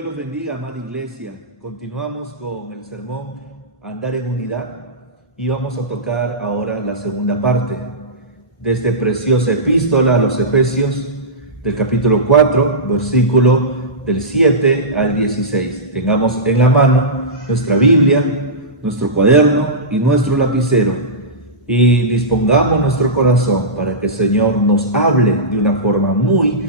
Dios los bendiga, amada iglesia. Continuamos con el sermón Andar en Unidad y vamos a tocar ahora la segunda parte de esta preciosa epístola a los Efesios, del capítulo 4, versículo del 7 al 16. Tengamos en la mano nuestra Biblia, nuestro cuaderno y nuestro lapicero y dispongamos nuestro corazón para que el Señor nos hable de una forma muy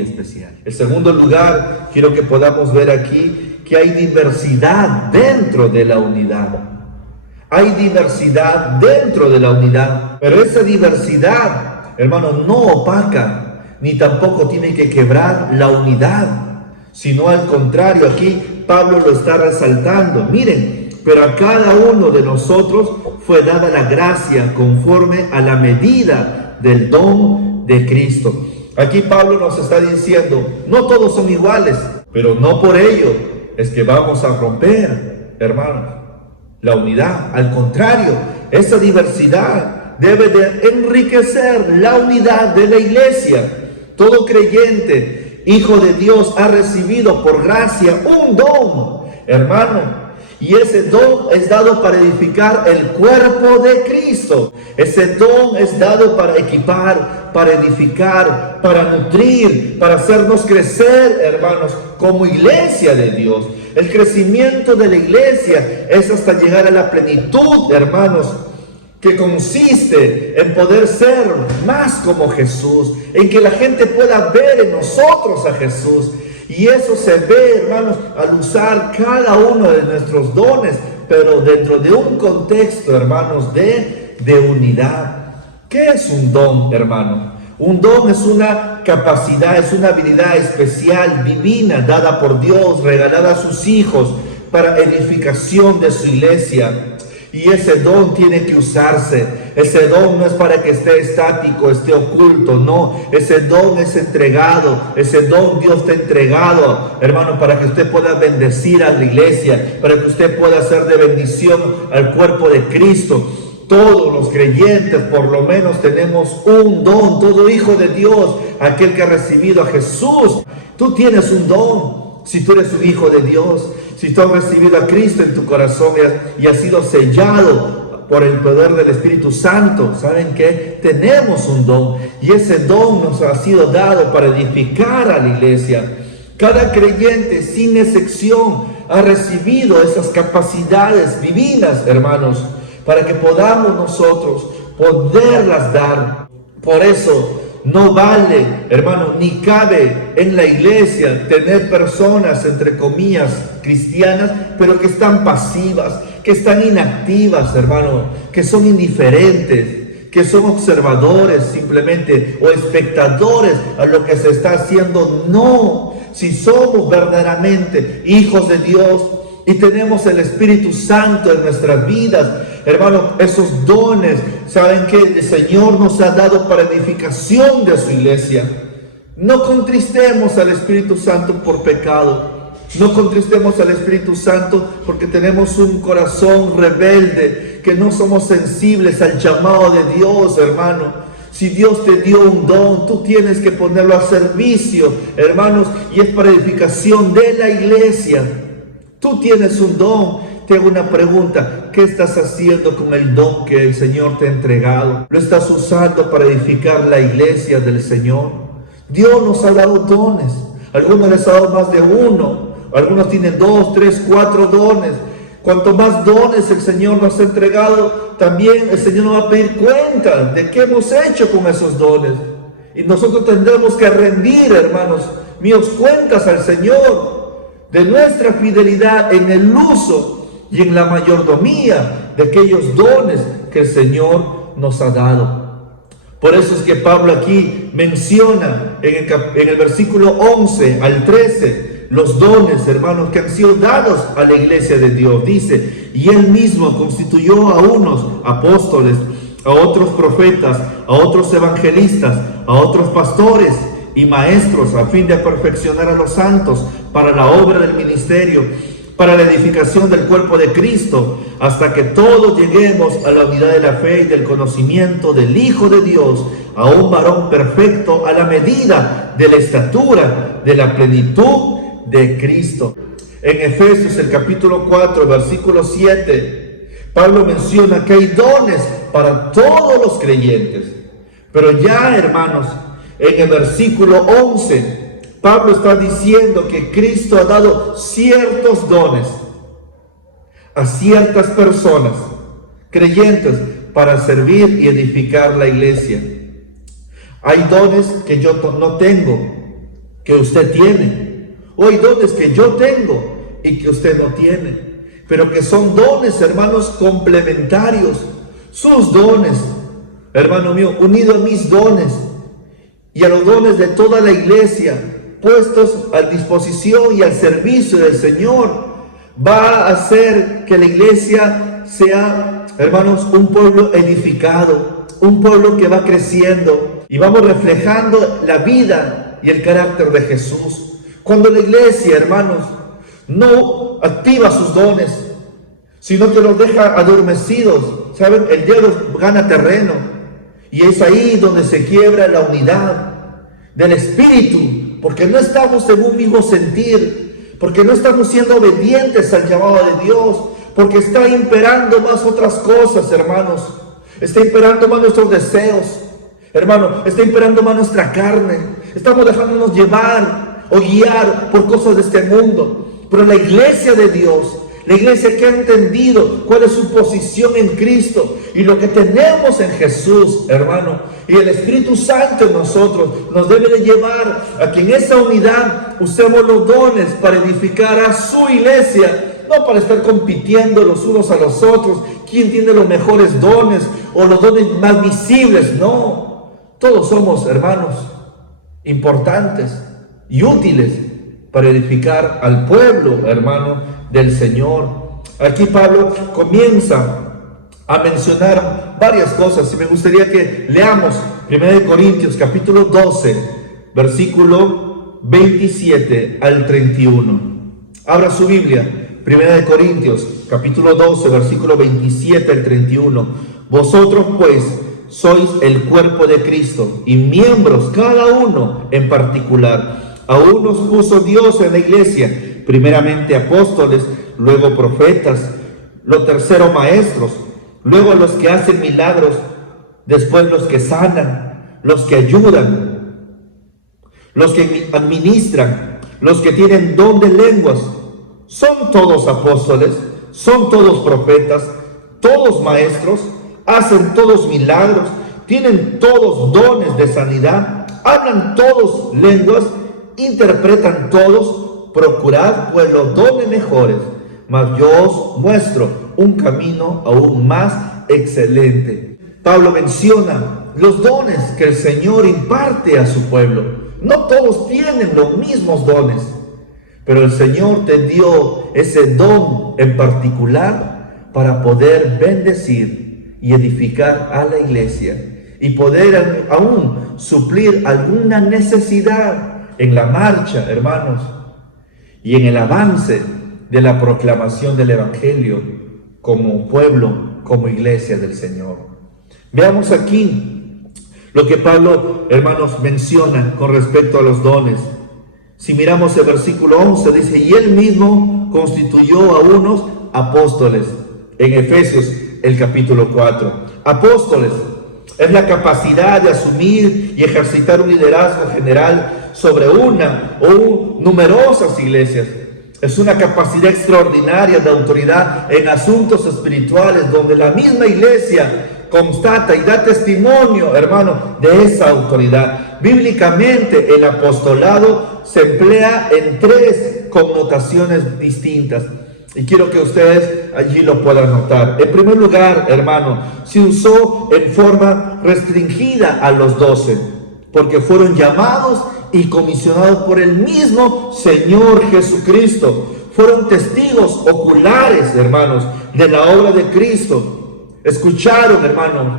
especial. En segundo lugar, quiero que podamos ver aquí que hay diversidad dentro de la unidad. Hay diversidad dentro de la unidad, pero esa diversidad, hermano, no opaca, ni tampoco tiene que quebrar la unidad, sino al contrario, aquí Pablo lo está resaltando. Miren, pero a cada uno de nosotros fue dada la gracia conforme a la medida del don de Cristo. Aquí Pablo nos está diciendo, no todos son iguales, pero no por ello es que vamos a romper, hermanos, la unidad. Al contrario, esa diversidad debe de enriquecer la unidad de la iglesia. Todo creyente, hijo de Dios, ha recibido por gracia un don, hermano. Y ese don es dado para edificar el cuerpo de Cristo. Ese don es dado para equipar, para edificar, para nutrir, para hacernos crecer, hermanos, como iglesia de Dios. El crecimiento de la iglesia es hasta llegar a la plenitud, hermanos, que consiste en poder ser más como Jesús, en que la gente pueda ver en nosotros a Jesús. Y eso se ve, hermanos, al usar cada uno de nuestros dones, pero dentro de un contexto, hermanos, de unidad. ¿Qué es un don, hermano? Un don es una capacidad, es una habilidad especial, divina, dada por Dios, regalada a sus hijos para edificación de su iglesia. Y ese don tiene que usarse. Ese don no es para que esté estático, esté oculto, no. Ese don es entregado. Ese don Dios te ha entregado, hermano, para que usted pueda bendecir a la iglesia, para que usted pueda ser de bendición al cuerpo de Cristo. Todos los creyentes por lo menos tenemos un don. Todo hijo de Dios, aquel que ha recibido a Jesús, tú tienes un don. Si tú eres un hijo de Dios, si tú has recibido a Cristo en tu corazón y has sido sellado por el poder del Espíritu Santo, ¿saben qué? Tenemos un don, y ese don nos ha sido dado para edificar a la iglesia. Cada creyente, sin excepción, ha recibido esas capacidades divinas, hermanos, para que podamos nosotros poderlas dar. Por eso no vale, hermano, ni cabe en la iglesia tener personas, entre comillas, cristianas, pero que están pasivas, que están inactivas, hermano, que son indiferentes, que son observadores simplemente o espectadores a lo que se está haciendo. No, si somos verdaderamente hijos de Dios y tenemos el Espíritu Santo en nuestras vidas, hermano, esos dones, saben que el Señor nos ha dado para edificación de su iglesia. No contristemos al Espíritu Santo por pecado. No contristemos al Espíritu Santo porque tenemos un corazón rebelde, que no somos sensibles al llamado de Dios, hermano. Si Dios te dio un don, tú tienes que ponerlo a servicio, hermanos, y es para edificación de la iglesia. Tú tienes un don. Te hago una pregunta: ¿qué estás haciendo con el don que el Señor te ha entregado? ¿Lo estás usando para edificar la iglesia del Señor? Dios nos ha dado dones. Algunos les ha dado más de uno. Algunos tienen 2, 3, 4 dones. Cuanto más dones el Señor nos ha entregado, también el Señor nos va a pedir cuenta de qué hemos hecho con esos dones. Y nosotros tendremos que rendir, hermanos míos, cuentas al Señor de nuestra fidelidad en el uso y en la mayordomía de aquellos dones que el Señor nos ha dado. Por eso es que Pablo aquí menciona en el versículo 11 al 13 los dones, hermanos, que han sido dados a la iglesia de Dios. Dice: y él mismo constituyó a unos apóstoles, a otros profetas, a otros evangelistas, a otros pastores y maestros, a fin de perfeccionar a los santos para la obra del ministerio, para la edificación del cuerpo de Cristo, hasta que todos lleguemos a la unidad de la fe y del conocimiento del Hijo de Dios, a un varón perfecto, a la medida de la estatura de la plenitud de Cristo. En Efesios, el capítulo 4, versículo 7, Pablo menciona que hay dones para todos los creyentes. Pero ya, hermanos, en el versículo 11, Pablo está diciendo que Cristo ha dado ciertos dones a ciertas personas, creyentes, para servir y edificar la iglesia. Hay dones que yo no tengo, que usted tiene. O hay dones que yo tengo y que usted no tiene. Pero que son dones, hermanos, complementarios. Sus dones, hermano mío, unido a mis dones y a los dones de toda la iglesia, puestos a disposición y al servicio del Señor, va a hacer que la iglesia sea, hermanos, un pueblo edificado, un pueblo que va creciendo y vamos reflejando la vida y el carácter de Jesús. Cuando la iglesia, hermanos, no activa sus dones, sino que los deja adormecidos, ¿saben? El diablo gana terreno y es ahí donde se quiebra la unidad del Espíritu, porque no estamos en un mismo sentir, porque no estamos siendo obedientes al llamado de Dios, porque está imperando más otras cosas, hermanos. Está imperando más nuestros deseos, hermano, está imperando más nuestra carne. Estamos dejándonos llevar o guiar por cosas de este mundo. Pero la iglesia de Dios, la iglesia que ha entendido cuál es su posición en Cristo y lo que tenemos en Jesús, hermano, y el Espíritu Santo en nosotros, nos debe de llevar a que en esa unidad usemos los dones para edificar a su iglesia, no para estar compitiendo los unos a los otros, quién tiene los mejores dones o los dones más visibles. No, todos somos, hermanos, importantes y útiles para edificar al pueblo, hermano, del Señor. Aquí Pablo comienza a mencionar varias cosas y me gustaría que leamos 1 Corintios capítulo 12, versículo 27 al 31. Abra su Biblia, 1 Corintios capítulo 12, versículo 27 al 31. Vosotros pues sois el cuerpo de Cristo y miembros cada uno en particular. A unos puso Dios en la iglesia, primeramente apóstoles, luego profetas, lo tercero maestros, luego los que hacen milagros, después los que sanan, los que ayudan, los que administran, los que tienen don de lenguas. Son todos apóstoles, son todos profetas, todos maestros, hacen todos milagros, tienen todos dones de sanidad, hablan todos lenguas, interpretan todos. Procurad pues los dones mejores, mas yo os muestro un camino aún más excelente. Pablo menciona los dones que el Señor imparte a su pueblo. No todos tienen los mismos dones, pero el Señor te dio ese don en particular para poder bendecir y edificar a la iglesia y poder aún suplir alguna necesidad en la marcha, hermanos, y en el avance de la proclamación del Evangelio como pueblo, como iglesia del Señor. Veamos aquí lo que Pablo, hermanos, menciona con respecto a los dones. Si miramos el versículo 11, dice, y él mismo constituyó a unos apóstoles. En Efesios, el capítulo 4. Apóstoles es la capacidad de asumir y ejercitar un liderazgo general sobre una o numerosas iglesias. Es una capacidad extraordinaria de autoridad en asuntos espirituales, donde la misma iglesia constata y da testimonio, hermano, de esa autoridad. Bíblicamente, el apostolado se emplea en tres connotaciones distintas. Y quiero que ustedes allí lo puedan notar. En primer lugar, hermano, se usó en forma restringida a los 12, porque fueron llamados y comisionados por el mismo Señor Jesucristo. Fueron testigos oculares, hermanos, de la obra de Cristo. Escucharon, hermanos,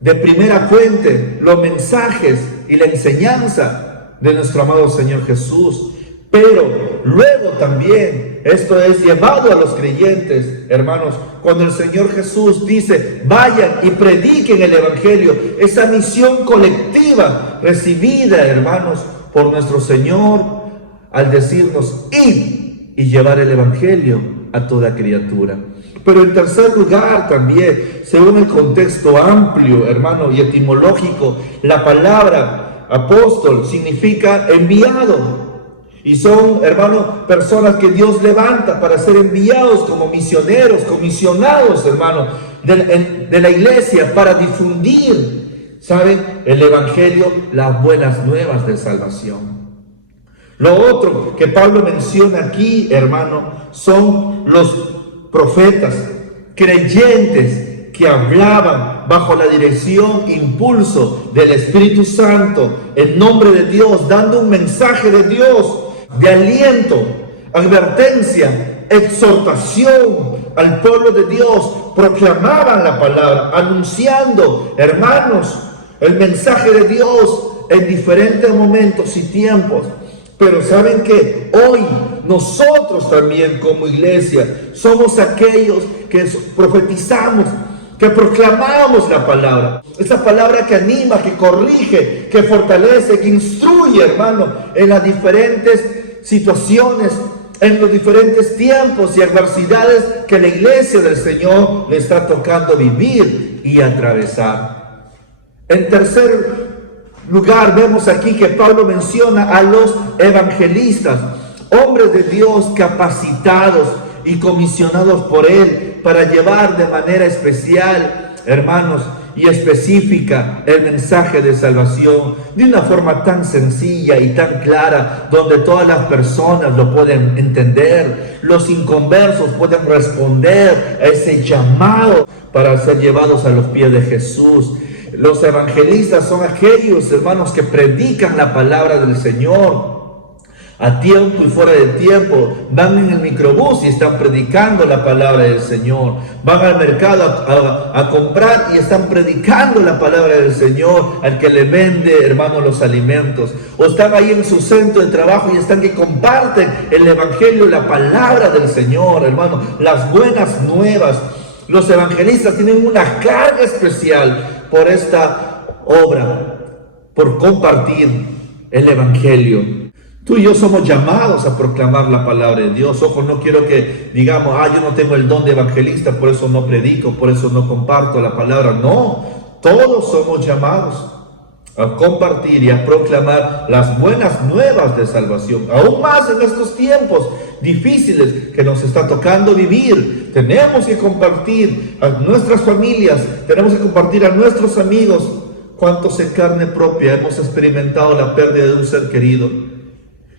de primera fuente los mensajes y la enseñanza de nuestro amado Señor Jesús. Pero luego también esto es llevado a los creyentes, hermanos, cuando el Señor Jesús dice, vayan y prediquen el Evangelio, esa misión colectiva recibida, hermanos, por nuestro Señor, al decirnos: id y llevar el evangelio a toda criatura. Pero en tercer lugar también, según el contexto amplio, hermano, y etimológico, la palabra apóstol significa enviado. Y son, hermano, personas que Dios levanta para ser enviados como misioneros, comisionados, hermano, de la iglesia para difundir, ¿saben?, el evangelio, las buenas nuevas de salvación. Lo otro que Pablo menciona aquí, hermano, son los profetas, creyentes que hablaban bajo la dirección, impulso del Espíritu Santo, en nombre de Dios, dando un mensaje de Dios, de aliento, advertencia, exhortación al pueblo de Dios. Proclamaban la palabra, anunciando, hermanos, el mensaje de Dios en diferentes momentos y tiempos. Pero saben que hoy nosotros también como iglesia somos aquellos que profetizamos, que proclamamos la palabra. Esa palabra que anima, que corrige, que fortalece, que instruye, hermano, en las diferentes situaciones, en los diferentes tiempos y adversidades que la iglesia del Señor le está tocando vivir y atravesar. En tercer lugar, vemos aquí que Pablo menciona a los evangelistas, hombres de Dios capacitados y comisionados por él para llevar de manera especial, hermanos, y específica el mensaje de salvación de una forma tan sencilla y tan clara, donde todas las personas lo pueden entender, los inconversos pueden responder a ese llamado para ser llevados a los pies de Jesús. Los evangelistas son aquellos, hermanos, que predican la palabra del Señor a tiempo y fuera de tiempo. Van en el microbús y están predicando la palabra del Señor. Van al mercado a comprar y están predicando la palabra del Señor al que le vende, hermanos, los alimentos. O están ahí en su centro de trabajo y están que comparten el evangelio, la palabra del Señor, hermanos, las buenas nuevas. Los evangelistas tienen una carga especial por esta obra, por compartir el evangelio. Tú y yo somos llamados a proclamar la palabra de Dios. Ojo, no quiero que digamos: yo no tengo el don de evangelista, por eso no predico, por eso no comparto la palabra. No, todos somos llamados a compartir y a proclamar las buenas nuevas de salvación. Aún más en estos tiempos difíciles que nos está tocando vivir, tenemos que compartir a nuestras familias, tenemos que compartir a nuestros amigos. ¿Cuántos en carne propia hemos experimentado la pérdida de un ser querido?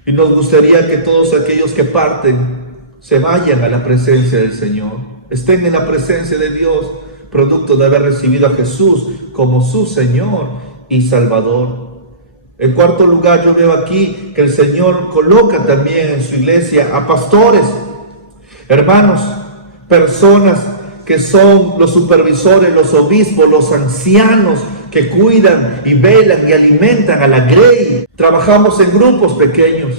Y nos gustaría que todos aquellos que parten se vayan a la presencia del Señor, estén en la presencia de Dios, producto de haber recibido a Jesús como su Señor y Salvador. En cuarto lugar, yo veo aquí que el Señor coloca también en su iglesia a pastores, hermanos, personas que son los supervisores, los obispos, los ancianos, que cuidan y velan y alimentan a la grey. Trabajamos en grupos pequeños.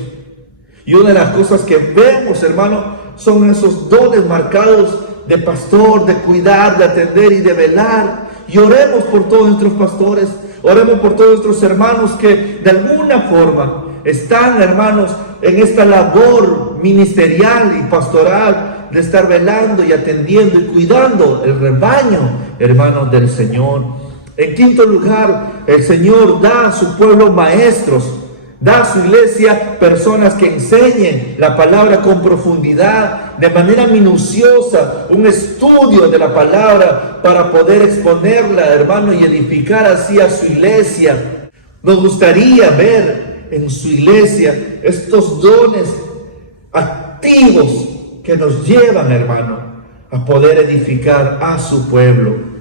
Y una de las cosas que vemos, hermano, son esos dones marcados de pastor, de cuidar, de atender y de velar. Y oremos por todos nuestros pastores, oremos por todos nuestros hermanos que de alguna forma están, hermanos, en esta labor ministerial y pastoral de estar velando y atendiendo y cuidando el rebaño, hermanos, del Señor. En quinto lugar, el Señor da a su pueblo maestros, da a su iglesia personas que enseñen la palabra con profundidad, de manera minuciosa, un estudio de la palabra para poder exponerla, hermano, y edificar así a su iglesia. Nos gustaría ver en su iglesia estos dones activos que nos llevan, hermano, a poder edificar a su pueblo.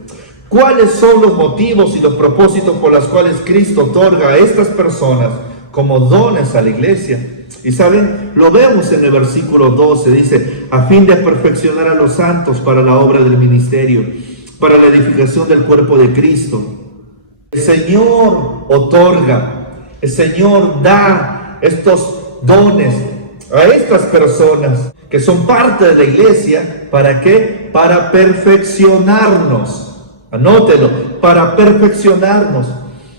¿Cuáles son los motivos y los propósitos por los cuales Cristo otorga a estas personas como dones a la iglesia? Y saben, lo vemos en el versículo 12, dice: a fin de perfeccionar a los santos para la obra del ministerio, para la edificación del cuerpo de Cristo. El Señor otorga, el Señor da estos dones a estas personas que son parte de la iglesia. ¿Para qué? Para perfeccionarnos. Anótelo, para perfeccionarnos,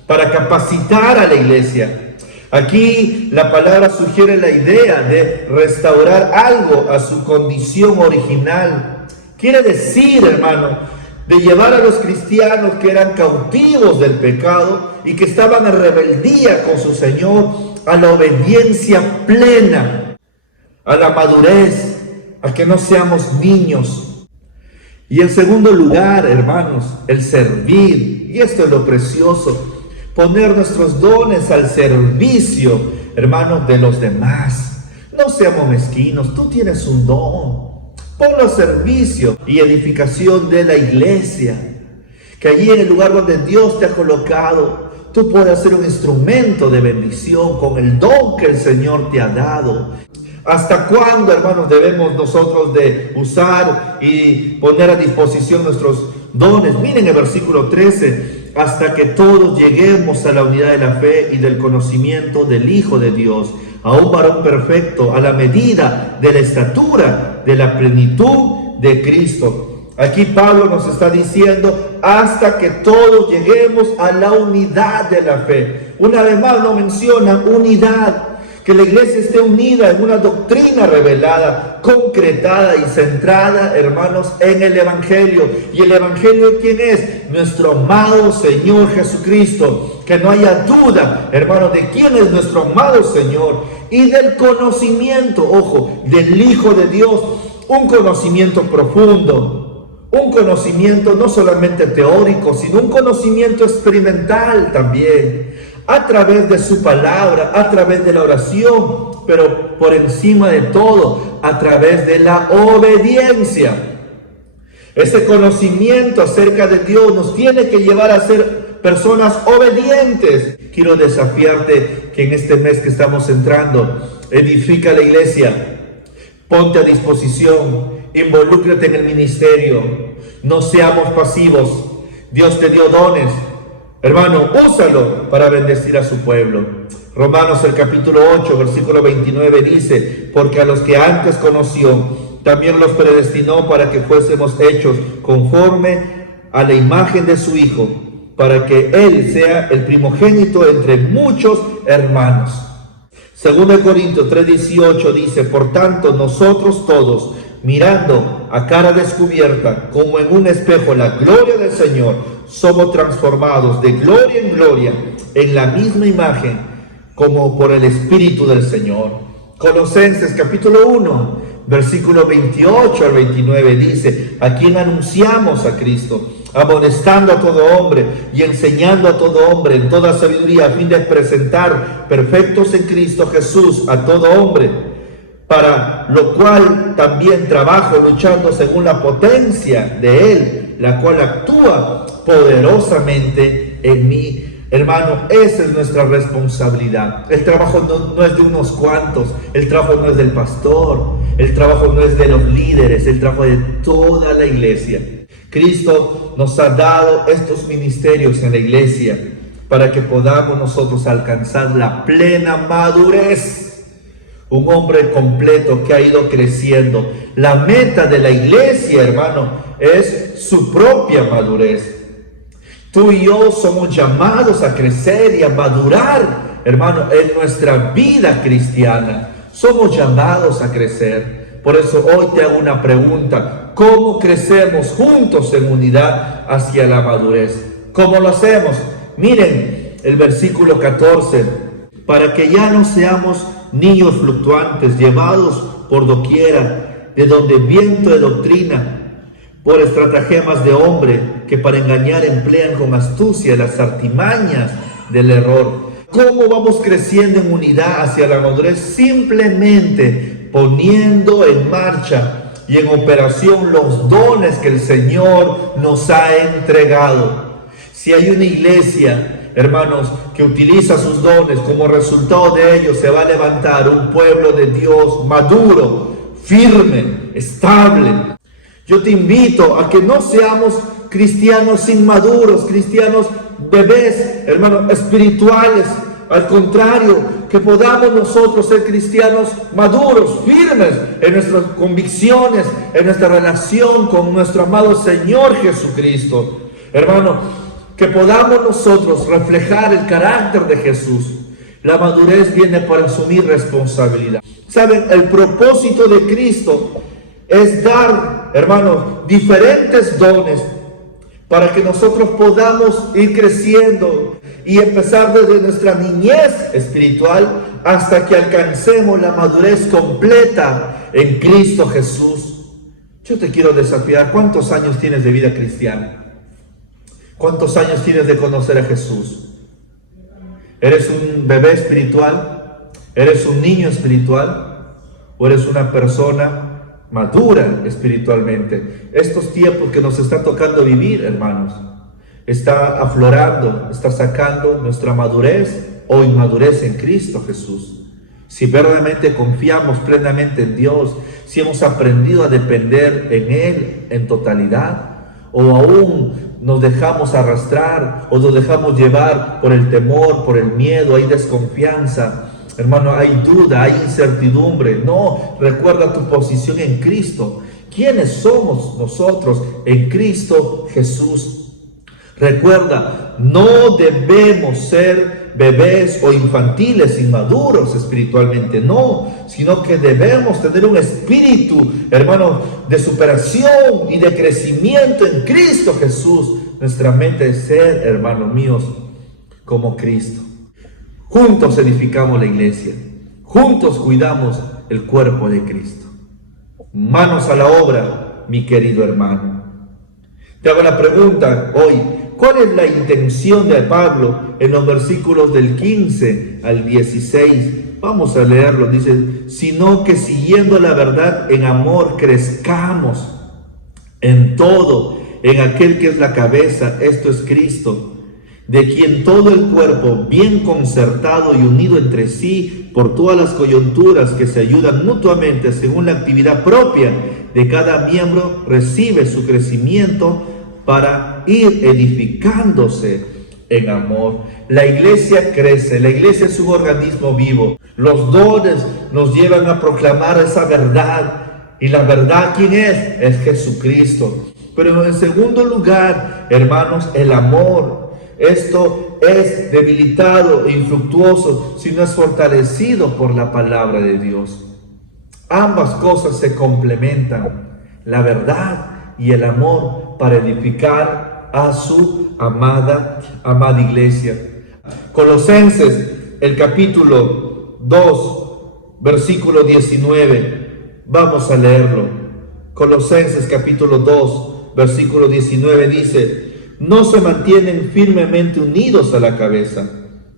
para capacitar a la iglesia. Aquí la palabra sugiere la idea de restaurar algo a su condición original. Quiere decir, hermano, de llevar a los cristianos que eran cautivos del pecado y que estaban en rebeldía con su Señor a la obediencia plena, a la madurez, a que no seamos niños. Y en segundo lugar, hermanos, el servir. Y esto es lo precioso. Poner nuestros dones al servicio, hermanos, de los demás. No seamos mezquinos. Tú tienes un don. Ponlo al servicio y edificación de la iglesia. Que allí en el lugar donde Dios te ha colocado, tú puedas ser un instrumento de bendición con el don que el Señor te ha dado. ¿Hasta cuándo, hermanos, debemos nosotros de usar y poner a disposición nuestros dones? Miren el versículo 13, hasta que todos lleguemos a la unidad de la fe y del conocimiento del Hijo de Dios, a un varón perfecto, a la medida de la estatura de la plenitud de Cristo. Aquí Pablo nos está diciendo, hasta que todos lleguemos a la unidad de la fe. Una vez más lo menciona, unidad. Que la iglesia esté unida en una doctrina revelada, concretada y centrada, hermanos, en el Evangelio. ¿Y el Evangelio quién es? Nuestro amado Señor Jesucristo. Que no haya duda, hermanos, de quién es nuestro amado Señor. Y del conocimiento, ojo, del Hijo de Dios. Un conocimiento profundo. Un conocimiento no solamente teórico, sino un conocimiento experimental también. A través de su palabra, a través de la oración, pero por encima de todo, a través de la obediencia. Ese conocimiento acerca de Dios nos tiene que llevar a ser personas obedientes. Quiero desafiarte que en este mes que estamos entrando, edifica la iglesia, ponte a disposición, involúcrate en el ministerio, no seamos pasivos. Dios te dio dones. Hermano, úsalo para bendecir a su pueblo. Romanos el capítulo 8, versículo 29 dice, porque a los que antes conoció, también los predestinó para que fuésemos hechos conforme a la imagen de su Hijo, para que Él sea el primogénito entre muchos hermanos. Segundo de Corintios 3:18 dice, por tanto nosotros todos, mirando a cara descubierta, como en un espejo, la gloria del Señor, somos transformados de gloria en gloria en la misma imagen como por el Espíritu del Señor. Colosenses capítulo 1, versículo 28 al 29 dice, a quien anunciamos a Cristo, amonestando a todo hombre y enseñando a todo hombre en toda sabiduría, a fin de presentar perfectos en Cristo Jesús a todo hombre, para lo cual también trabajo luchando según la potencia de Él, la cual actúa poderosamente en mí. Hermano, esa es nuestra responsabilidad. El trabajo no es de unos cuantos, el trabajo no es del pastor, el trabajo no es de los líderes, el trabajo de toda la iglesia. Cristo nos ha dado estos ministerios en la iglesia para que podamos nosotros alcanzar la plena madurez. Un hombre completo que ha ido creciendo. La meta de la iglesia, hermano, es su propia madurez. Tú y yo somos llamados a crecer y a madurar, hermano, en nuestra vida cristiana. Somos llamados a crecer. Por eso hoy te hago una pregunta. ¿Cómo crecemos juntos en unidad hacia la madurez? ¿Cómo lo hacemos? Miren el versículo 14. Para que ya no seamos niños fluctuantes, llevados por doquiera, de donde viento de doctrina, por estratagemas de hombre, que para engañar emplean con astucia las artimañas del error. ¿Cómo vamos creciendo en unidad hacia la madurez? Simplemente poniendo en marcha y en operación los dones que el Señor nos ha entregado. Si hay una iglesia, hermanos, que utiliza sus dones, como resultado de ellos se va a levantar un pueblo de Dios maduro, firme, estable. Yo te invito a que no seamos cristianos inmaduros, cristianos bebés, hermanos, espirituales. Al contrario, que podamos nosotros ser cristianos maduros, firmes en nuestras convicciones, en nuestra relación con nuestro amado Señor Jesucristo. Hermano, que podamos nosotros reflejar el carácter de Jesús. La madurez viene por asumir responsabilidad. ¿Saben? El propósito de Cristo es dar, hermanos, diferentes dones para que nosotros podamos ir creciendo y empezar desde nuestra niñez espiritual hasta que alcancemos la madurez completa en Cristo Jesús. Yo te quiero desafiar, ¿cuántos años tienes de vida cristiana? ¿Cuántos años tienes de conocer a Jesús? ¿Eres un bebé espiritual? ¿Eres un niño espiritual? ¿O eres una persona madura espiritualmente? Estos tiempos que nos está tocando vivir, hermanos, está aflorando, está sacando nuestra madurez o inmadurez en Cristo Jesús. Si verdaderamente confiamos plenamente en Dios, si hemos aprendido a depender en Él en totalidad, o aún nos dejamos arrastrar o nos dejamos llevar por el temor, por el miedo, hay desconfianza, hermano, hay duda, hay incertidumbre. No, recuerda tu posición en Cristo. ¿Quiénes somos nosotros en Cristo Jesús? Recuerda, no debemos ser bebés o infantiles, inmaduros espiritualmente, no, sino que debemos tener un espíritu, hermano, de superación y de crecimiento en Cristo Jesús. Nuestra mente es ser, hermanos míos, como Cristo. Juntos edificamos la iglesia, juntos cuidamos el cuerpo de Cristo. Manos a la obra, mi querido hermano. Te hago la pregunta hoy: ¿cuál es la intención de Pablo en los versículos del 15 al 16? Vamos a leerlo. Dice: sino que siguiendo la verdad en amor crezcamos en todo, en aquel que es la cabeza, esto es Cristo, de quien todo el cuerpo, bien concertado y unido entre sí por todas las coyunturas que se ayudan mutuamente según la actividad propia de cada miembro, recibe su crecimiento para ir edificándose en amor. La iglesia crece, la iglesia es un organismo vivo. Los dones nos llevan a proclamar esa verdad. Y la verdad, ¿quién es? Es Jesucristo. Pero en segundo lugar, hermanos, el amor. Esto es debilitado e infructuoso si no es fortalecido por la palabra de Dios. Ambas cosas se complementan, la verdad y el amor, para edificar a su amada iglesia. Colosenses, el capítulo 2, versículo 19. Vamos a leerlo. Colosenses capítulo 2, versículo 19 dice: no se mantienen firmemente unidos a la cabeza.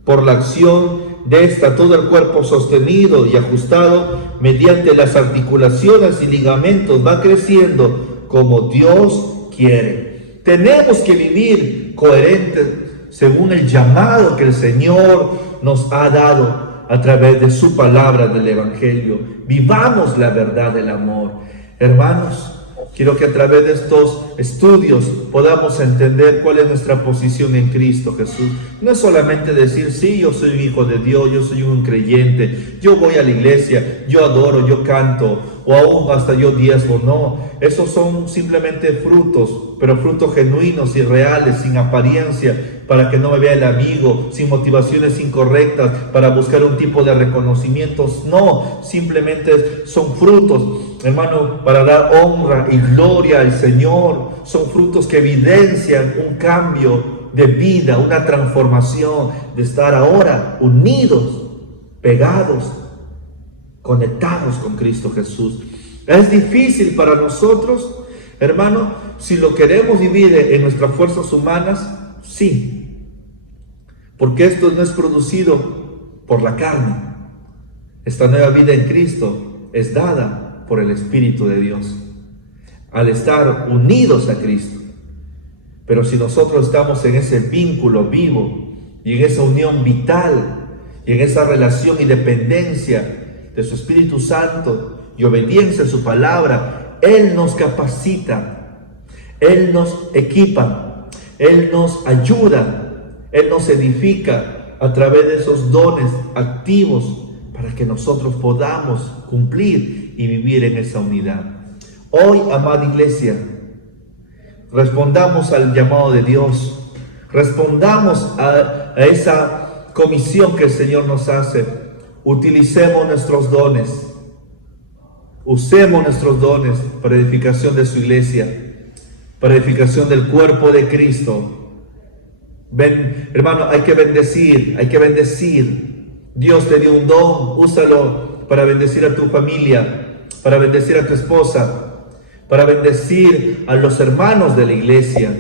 Por la acción de esta, todo el cuerpo sostenido y ajustado mediante las articulaciones y ligamentos va creciendo como Dios quiere. Tenemos que vivir coherentes según el llamado que el Señor nos ha dado a través de su palabra del Evangelio. Vivamos la verdad del amor. Hermanos, quiero que a través de estos estudios podamos entender cuál es nuestra posición en Cristo Jesús. No es solamente decir: sí, yo soy un hijo de Dios, yo soy un creyente, yo voy a la iglesia, yo adoro, yo canto, o aún hasta yo diezmo. No, esos son simplemente frutos, pero frutos genuinos y reales, sin apariencia, para que no me vea el amigo, sin motivaciones incorrectas, para buscar un tipo de reconocimientos. No, simplemente son frutos, hermano, para dar honra y gloria al Señor. Son frutos que evidencian un cambio de vida, una transformación, de estar ahora unidos, pegados, conectados con Cristo Jesús. Es difícil para nosotros, hermano, si lo queremos vivir en nuestras fuerzas humanas, sí, porque esto no es producido por la carne. Esta nueva vida en Cristo es dada por el Espíritu de Dios, al estar unidos a Cristo. Pero si nosotros estamos en ese vínculo vivo y en esa unión vital y en esa relación y dependencia de su Espíritu Santo y obediencia a su palabra, Él nos capacita, Él nos equipa, Él nos ayuda, Él nos edifica a través de esos dones activos para que nosotros podamos cumplir y vivir en esa unidad. Hoy, amada iglesia, respondamos al llamado de Dios, respondamos a esa comisión que el Señor nos hace. Utilicemos nuestros dones. Usemos nuestros dones para edificación de su iglesia, para edificación del cuerpo de Cristo. Ven, hermano, hay que bendecir, hay que bendecir. Dios te dio un don, úsalo para bendecir a tu familia, para bendecir a tu esposa, para bendecir a los hermanos de la iglesia.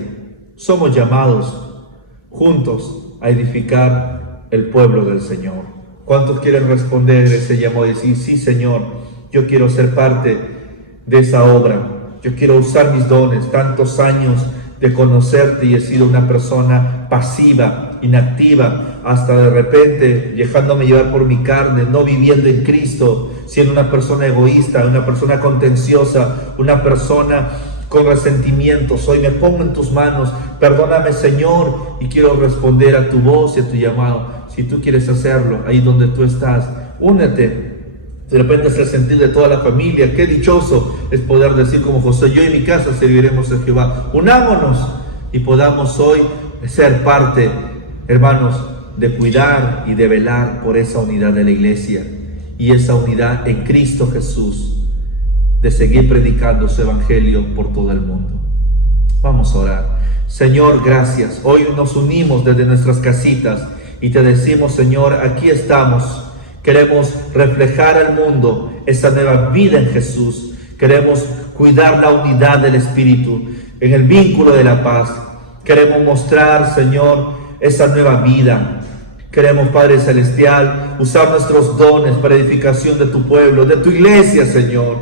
Somos llamados juntos a edificar el pueblo del Señor. ¿Cuántos quieren responder ese llamado y decir, sí, Señor, yo quiero ser parte de esa obra? Yo quiero usar mis dones, tantos años de conocerte y he sido una persona pasiva, inactiva, hasta de repente dejándome llevar por mi carne, no viviendo en Cristo, siendo una persona egoísta, una persona contenciosa, una persona con resentimientos. Hoy me pongo en tus manos, perdóname, Señor, y quiero responder a tu voz y a tu llamado. Si tú quieres hacerlo, ahí donde tú estás, únete. De repente es el sentir de toda la familia. Qué dichoso es poder decir como José, yo y mi casa serviremos a Jehová. Unámonos y podamos hoy ser parte, hermanos, de cuidar y de velar por esa unidad de la iglesia y esa unidad en Cristo Jesús, de seguir predicando su evangelio por todo el mundo. Vamos a orar. Señor, gracias. Hoy nos unimos desde nuestras casitas y te decimos, Señor, aquí estamos. Queremos reflejar al mundo esa nueva vida en Jesús. Queremos cuidar la unidad del Espíritu en el vínculo de la paz. Queremos mostrar, Señor, esa nueva vida. Queremos, Padre Celestial, usar nuestros dones para edificación de tu pueblo, de tu iglesia, Señor.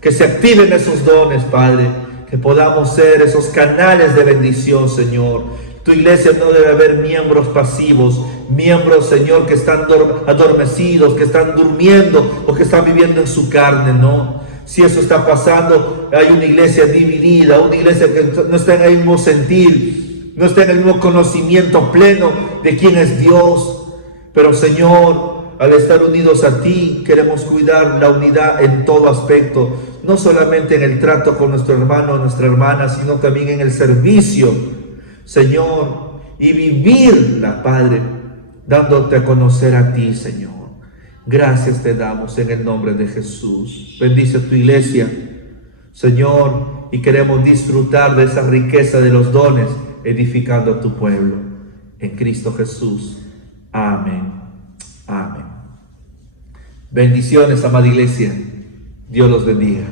Que se activen esos dones, Padre. Que podamos ser esos canales de bendición, Señor. Tu iglesia no debe haber miembros pasivos, miembros, Señor, que están adormecidos, que están durmiendo o que están viviendo en su carne, no. Si eso está pasando, hay una iglesia dividida, una iglesia que no está en el mismo sentir, no está en el mismo conocimiento pleno de quién es Dios. Pero, Señor, al estar unidos a ti, queremos cuidar la unidad en todo aspecto, no solamente en el trato con nuestro hermano o nuestra hermana, sino también en el servicio, Señor, y vivirla, Padre, dándote a conocer a ti, Señor. Gracias te damos en el nombre de Jesús. Bendice a tu iglesia, Señor, y queremos disfrutar de esa riqueza de los dones, edificando a tu pueblo. En Cristo Jesús. Amén. Amén. Bendiciones, amada iglesia. Dios los bendiga.